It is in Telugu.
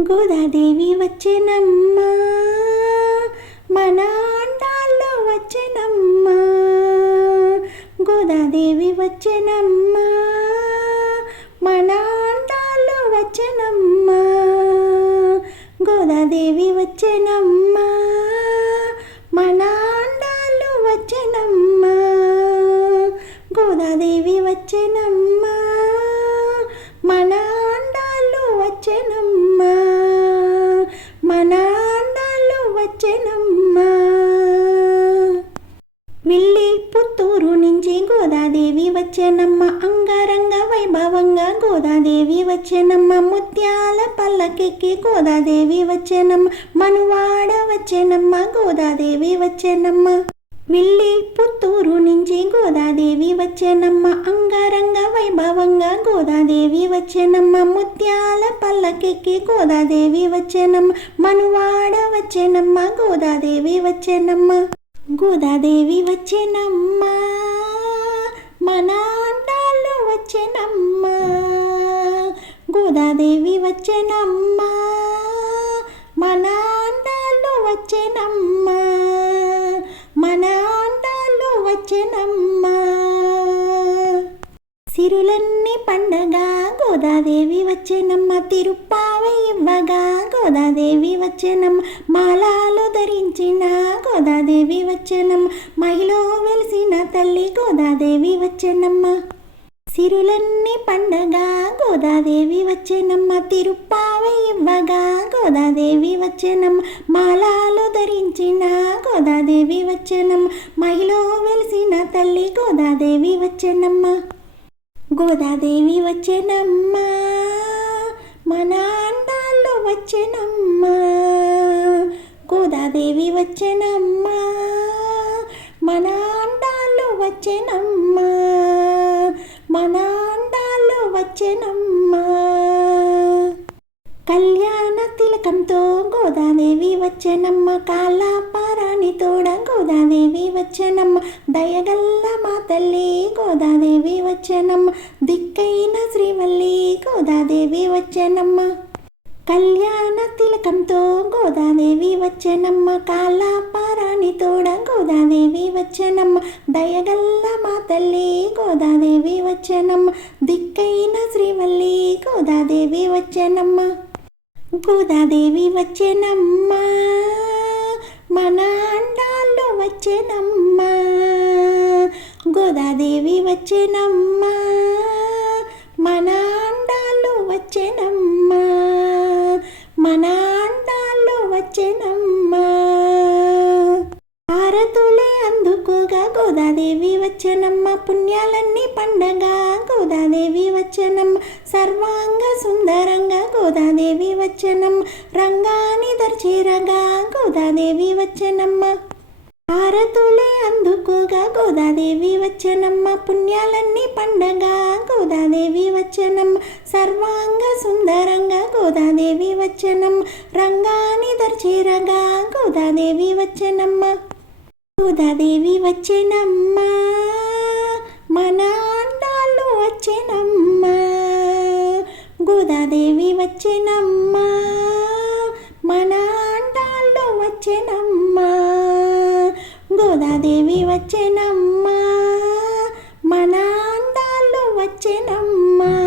గోదాదేవి వచ్చెనమ్మా. మన అండాల్లో వచ్చెనమ్మా. గోదాదేవి వచ్చెనమ్మా. మన అండాల్లో వచ్చెనమ్మా. గోదాదేవి వచ్చెనమ్మా. మన అండాల్లో వచ్చెనమ్మా. గోదాదేవి వచ్చెనమ్మా. మన అండాల్లో వచ్చెనమ్మా మన అండాల్లో వచ్చెనమ్మా వెళ్ళి పుత్తూరు నుంచి గోదాదేవి వచ్చేనమ్మ అంగరంగ వైభవంగా గోదాదేవి వచ్చేనమ్మ ముత్యాల పల్లకెక్కి గోదాదేవి వచ్చేనమ్మ మనువాడ వచ్చేనమ్మ గోదాదేవి వచ్చేనమ్మ వెళ్ళి పుత్తూరు నుంచి గోదాదేవి వచ్చేనమ్మ అంగరంగ వైభవంగా గోదాదేవి వచ్చేనమ్మ ముత్యాల పల్లకెక్కి గోదాదేవి వచ్చేనమ్మ మనువాడ వచ్చేనమ్మ గోదాదేవి వచ్చేనమ్మ గోదాదేవి వచ్చెనమ్మా మన అండాల్లో గోదాదేవి వచ్చెనమ్మా. మన అండాల్లో వచ్చెనమ్మా. మన అండాల్లో వచ్చెనమ్మా. సిరులన్నీ గోదాదేవి వచ్చేనమ్మ తిరుప్పావై ఇవ్వగా గోదాదేవి వచ్చేనమ్మ మాలాలు ధరించిన గోదాదేవి వచ్చేనమ్మ మహిళ వెలిసిన తల్లి గోదాదేవి వచ్చేనమ్మ సిరులన్నీ పండగ గోదాదేవి వచ్చేనమ్మ తిరుప్పావై ఇవ్వగా గోదాదేవి వచ్చేనమ్మ మాలాలు ధరించిన గోదాదేవి వచ్చేనమ్మ మహిళ వెలిసిన తల్లి గోదాదేవి వచ్చేనమ్మ గోదాదేవి వచ్చెనమ్మా మన అండాల్లో వచ్చెనమ్మా. గోదాదేవి వచ్చెనమ్మా మన అండాల్లో వచ్చెనమ్మా మన అండాల్లో వచ్చెనమ్మా. కళ్యాణ తిలకంతో గోదాదేవి వచ్చెనమ్మ కాలాపారాని తోడ గోదాదేవి వచ్చెనమ్మ దయగల్ల మా తల్లి గోదాదేవి వచ్చెనమ్మ దిక్కైన శ్రీవల్లి గోదాదేవి వచ్చెనమ్మ. కళ్యాణ తిలకంతో గోదాదేవి వచ్చెనమ్మ కాలాపారాని తోడ గోదాదేవి వచ్చెనమ్మ దయగల్ల మా తల్లి గోదాదేవి వచ్చెనమ్మ దిక్కైన శ్రీవల్లి గోదాదేవి వచ్చెనమ్మ. గోదాదేవి వచ్చెనమ్మా. మన అండాల్లో వచ్చెనమ్మా. గోదాదేవి వచ్చెనమ్మా. మన అండాల్లో వచ్చెనమ్మా. అందుకోగా గోదాదేవి వచ్చనమ్మ పుణ్యాలన్నీ పండగ గోదాదేవి వచ్చనమ్మ సర్వాంగ సుందరంగా గోదాదేవి వచ్చనమ్మ రంగాని దర్చేరగా గోదాదేవి వచ్చనమ్మ. హారతులే అందుకోగా గోదాదేవి వచ్చనమ్మ పుణ్యాలన్నీ పండగ గోదాదేవి వచ్చనమ్మ సర్వాంగ సుందరంగా గోదాదేవి వచ్చనమ్మ రంగాని దర్చేరగా గోదాదేవి వచ్చనమ్మ. గోదాదేవి వచ్చేనమ్మా మన అండాల్లో వచ్చేనమ్మా. గోదాదేవి వచ్చేనమ్మా మన అండాల్లో వచ్చేనమ్మా. గోదాదేవి వచ్చేనమ్మా మన అండాల్లో వచ్చేనమ్మా.